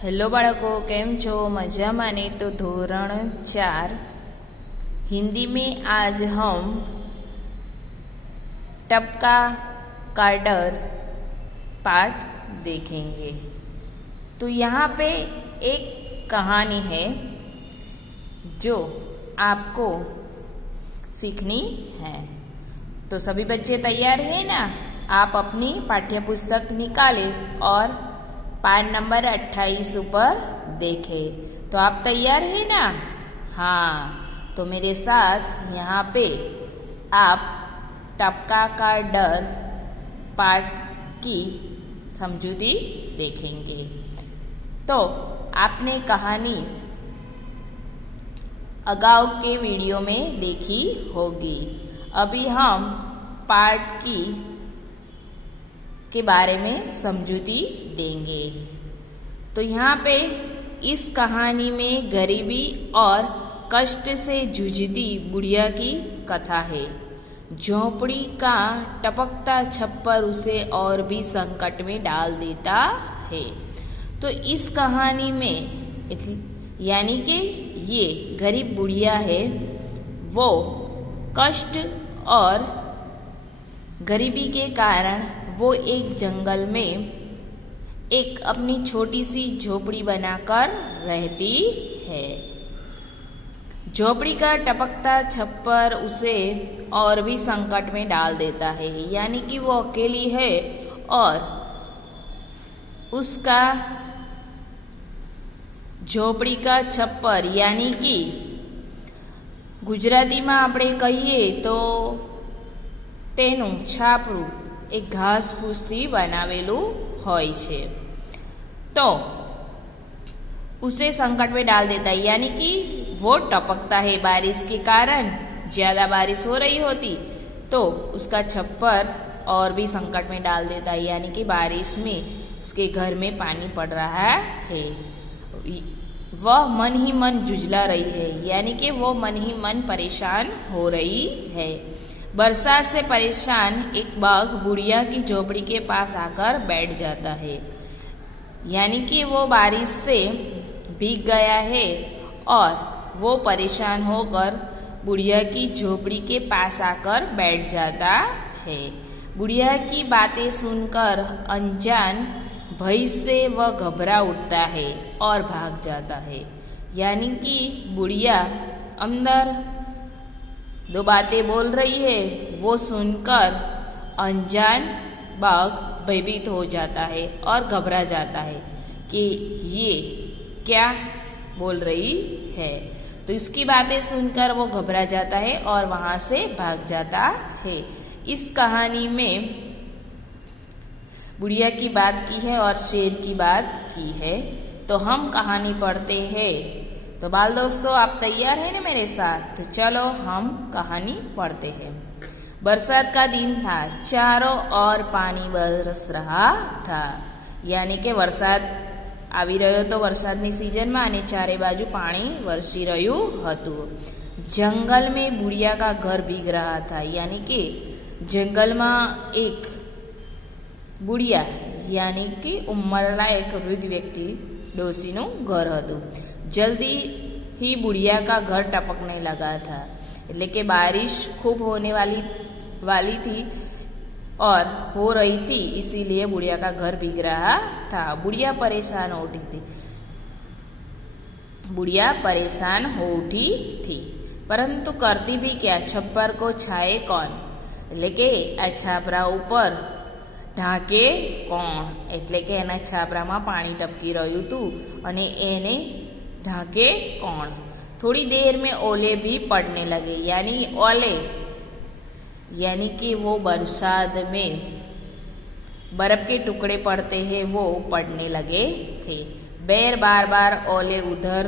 Hello बाळको, केम छो? मजामा ने? तो धोरण 4 हिंदी में आज हम टपका का डर पाठ देखेंगे। तो यहाँ पे एक कहानी है जो आपको सीखनी है। तो सभी बच्चे तैयार हैं ना? आप अपनी पाठ्य पुस्तक निकालें और पाठ नंबर 28 ऊपर देखें। तो आप तैयार हैं ना? हाँ, तो मेरे साथ यहाँ पे आप टपका का डर पाठ की समझूती देखेंगे। तो आपने कहानी अगाऊ के वीडियो में देखी होगी। अभी हम पाठ के बारे में समझूती देंगे। तो यहाँ पे इस कहानी में गरीबी और कष्ट से जूझती बुढ़िया की कथा है। झोंपड़ी का टपकता छप्पर उसे और भी संकट में डाल देता है। तो इस कहानी में यानी कि ये गरीब बुढ़िया है, वो कष्ट और गरीबी के कारण वो एक जंगल में एक अपनी छोटी सी झोपड़ी बनाकर रहती है। झोपड़ी का टपकता छप्पर उसे और भी संकट में डाल देता है, यानी कि वो अकेली है और उसका झोपड़ी का छप्पर यानी कि गुजराती में આપણે કહીએ તો તેનું છાપરું एक घास फूसથી बनावेલું હોય છે। तो उसे संकट में डाल देता है, यानी कि वो टपकता है। बारिश के कारण ज्यादा बारिश हो रही होती तो उसका छप्पर और भी संकट में डाल देता है, यानी कि बारिश में उसके घर में पानी पड़ रहा है। वह मन ही मन जुझला रही है, यानी कि वो मन ही मन परेशान हो रही है। बरसात से परेशान एक बाघ बुढ़िया की झोपड़ी के पास आकर बैठ जाता है, यानी कि वो बारिश से भीग गया है और वो परेशान होकर बुढ़िया की झोपड़ी के पास आकर बैठ जाता है। बुढ़िया की बातें सुनकर अनजान भय से वह घबरा उठता है और भाग जाता है, यानी कि बुढ़िया अंदर दो बातें बोल रही है, वो सुनकर अनजान बाघ भयभीत हो जाता है और घबरा जाता है कि ये क्या बोल रही है। तो इसकी बातें सुनकर वो घबरा जाता है और वहां से भाग जाता है। इस कहानी में बुढ़िया की बात की है और शेर की बात की है। तो हम कहानी पढ़ते हैं। तो बाल दोस्तों, आप तैयार हैं ना मेरे साथ? तो चलो हम कहानी पढ़ते हैं। बरसात का दिन था, चारों ओर पानी बरस रहा था, यानी कि वरसाद આવી રહ્યો તો વરસાદની સિઝનમાં અને ચારે બાજુ પાણી વરસી રહ્યું હતું। जंगल में बुढ़िया का घर भीग रहा था, यानी कि जंगल में एक बुढ़िया यानी कि उम्रलायक वृद्ध व्यक्ति डोसीનું घर હતું। जल्दी ही बुढ़िया का घर टपकने लगा था, એટલે કે बारिश खूब होने वाली थी और हो रही थी, इसीलिए बुढ़िया का घर भीग रहा था। बुढ़िया परेशान हो उठी थी, परंतु करती भी क्या? छप्पर को छाए कौन? એટલે કે આ છાપરા ઉપર ઢાંકે કોણ? એટલે કે એના છાપરામાં પાણી ટપકી રહ્યું હતું અને એને ढाके कौन? थोड़ी देर में ओले भी पड़ने लगे, यानी ओले यानी कि वो बरसात में बर्फ के टुकड़े पड़ते हैं, वो पड़ने लगे थे। बैर बार बार ओले उधर,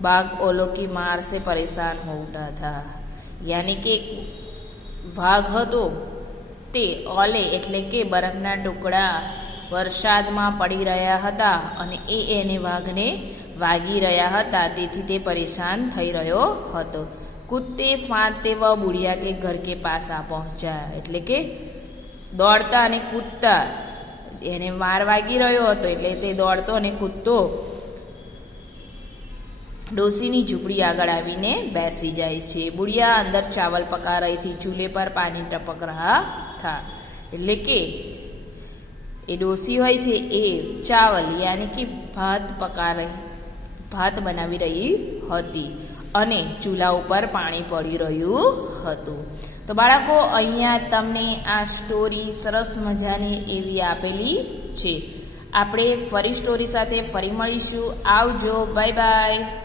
बाघ ओलों की मार से परेशान हो उठा था, यानी कि वाघ હતો તે ઓલે એટલે કે બરફના ટુકડા વરસાદમાં પડી રહ્યા હતા અને એને વાઘને વાગી રહ્યા હતા, તેથી તે પરેશાન થઈ રહ્યો હતો। કૂદતે ફાંદતે વહ બુढ़िया के घर के पास आ पहुंचा, એટલે કે દોડતા અને કૂદતા એને માર વાગી રહ્યો હતો એટલે તે દોડતો અને કૂદતો ડોશીની ઝૂંપડી આગળ આવીને બેસી જાય છે। बुढ़िया अंदर चावल पका रही थी, चूल्हे पर पानी टपक रहा था। એટલે કે એ ડોશી હોય છે એ ચાવલ યાની કે ભાત બનાવી રહી હતી અને ચૂલા ઉપર પાણી પડી રહ્યું હતું। તો બાળકો, અહીંયા તમને આ સ્ટોરી સરસ મજાની એવી આપેલી છે। આપણે ફરી સ્ટોરી સાથે ફરી મળીશું। આવજો, બાય બાય।